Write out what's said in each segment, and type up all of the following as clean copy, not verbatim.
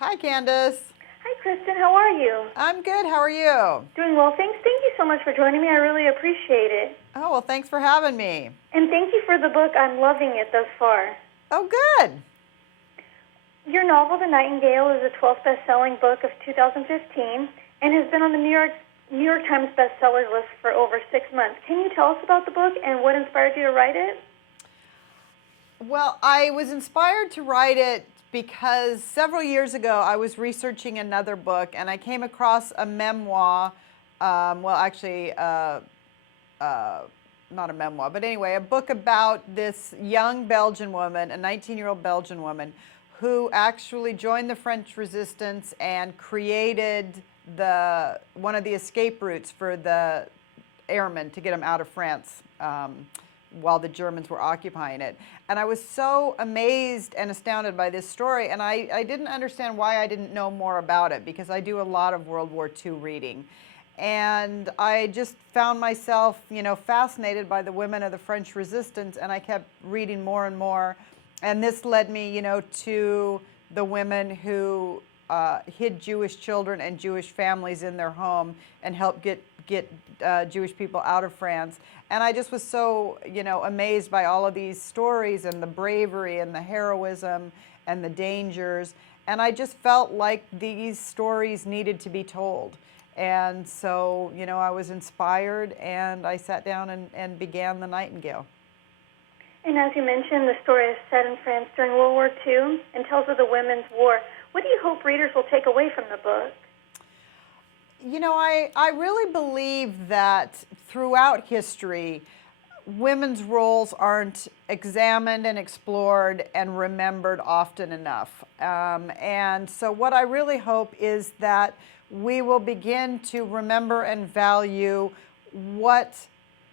Hi, Candace. Hi, Kristin. How are you? I'm good. How are you? Doing well, thanks. Thank you so much for joining me. I really appreciate it. Oh, well, thanks for having me. And thank you for the book. I'm loving it thus far. Oh, good. Your novel, The Nightingale, is the 12th best-selling book of 2015 and has been on the New York Times bestseller list for over 6 months. Can you tell us about the book and what inspired you to write it? Well, I was inspired to write it because several years ago I was researching another book and I came across a memoir, not a memoir, but anyway, a book about this young Belgian woman, a 19-year-old Belgian woman, who actually joined the French resistance and created one of the escape routes for the airmen to get them out of France while the Germans were occupying it. And I was so amazed and astounded by this story, and I didn't understand why I didn't know more about it, because I do a lot of World War II reading. And I just found myself, fascinated by the women of the French resistance, and I kept reading more and more. And this led me, to the women who hid Jewish children and Jewish families in their home and helped get Jewish people out of France. And I just was so, amazed by all of these stories and the bravery and the heroism and the dangers. And I just felt like these stories needed to be told. And so, I was inspired and I sat down and began The Nightingale. And as you mentioned, the story is set in France during World War II and tells of the Women's War. What do you hope readers will take away from the book? I really believe that throughout history, women's roles aren't examined and explored and remembered often enough. And so what I really hope is that we will begin to remember and value what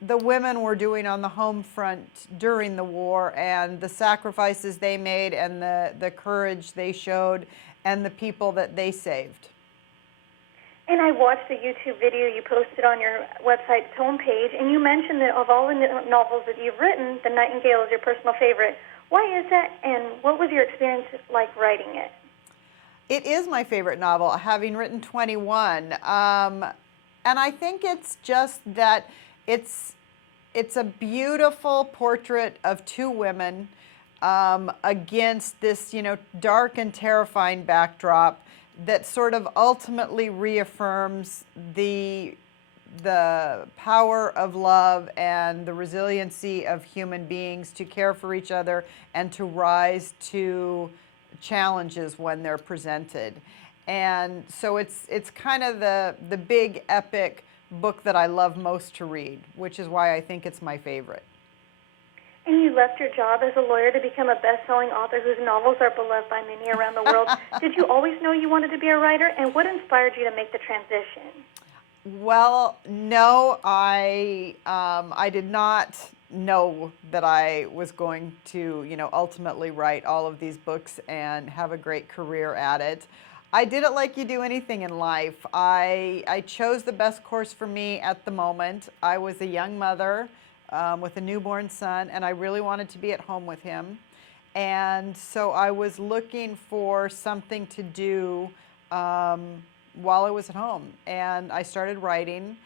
the women were doing on the home front during the war and the sacrifices they made and the courage they showed and the people that they saved. And I watched the YouTube video you posted on your website's homepage, and you mentioned that of all the novels that you've written, The Nightingale is your personal favorite. Why is that, and what was your experience like writing it? It is my favorite novel, having written 21. And I think it's just that it's a beautiful portrait of two women against this, dark and terrifying backdrop that sort of ultimately reaffirms the power of love and the resiliency of human beings to care for each other and to rise to challenges when they're presented. And so it's kind of the big epic book that I love most to read, which is why I think it's my favorite. And you left your job as a lawyer to become a best-selling author whose novels are beloved by many around the world. Did you always know you wanted to be a writer, and what inspired you to make the transition? Well, no, I did not know that I was going to, ultimately write all of these books and have a great career at it. I did it like you do anything in life. I chose the best course for me at the moment. I was a young mother with a newborn son, and I really wanted to be at home with him. And so I was looking for something to do while I was at home. And I started writing.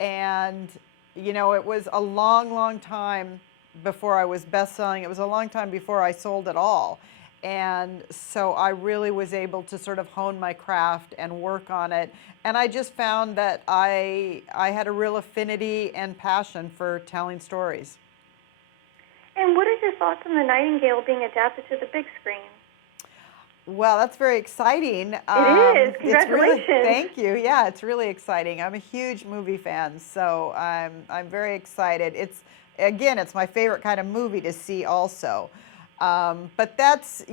And, it was a long, long time before I was best-selling. It was a long time before I sold at all. And so I really was able to sort of hone my craft and work on it. And I just found that I had a real affinity and passion for telling stories. And what are your thoughts on The Nightingale being adapted to the big screen? Well, that's very exciting. It is. Congratulations. Thank you. Yeah, it's really exciting. I'm a huge movie fan, so I'm very excited. It's my favorite kind of movie to see also. But that's,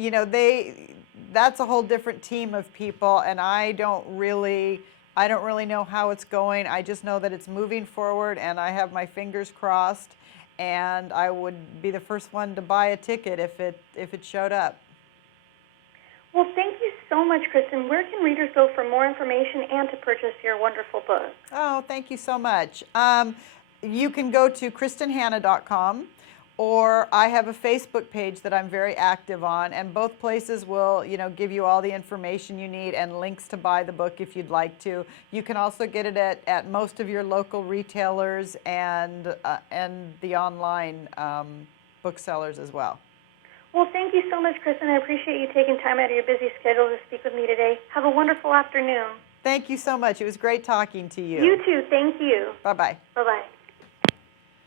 that's a whole different team of people, and I don't really know how it's going. I just know that it's moving forward, and I have my fingers crossed, and I would be the first one to buy a ticket if it showed up. Well, thank you so much, Kristin. Where can readers go for more information and to purchase your wonderful book? Oh, thank you so much. You can go to KristinHannah.com, or I have a Facebook page that I'm very active on, and both places will, give you all the information you need and links to buy the book if you'd like to. You can also get it at most of your local retailers and the online booksellers as well. Well, thank you so much, Kristin. I appreciate you taking time out of your busy schedule to speak with me today. Have a wonderful afternoon. Thank you so much. It was great talking to you. You too. Thank you. Bye-bye. Bye-bye.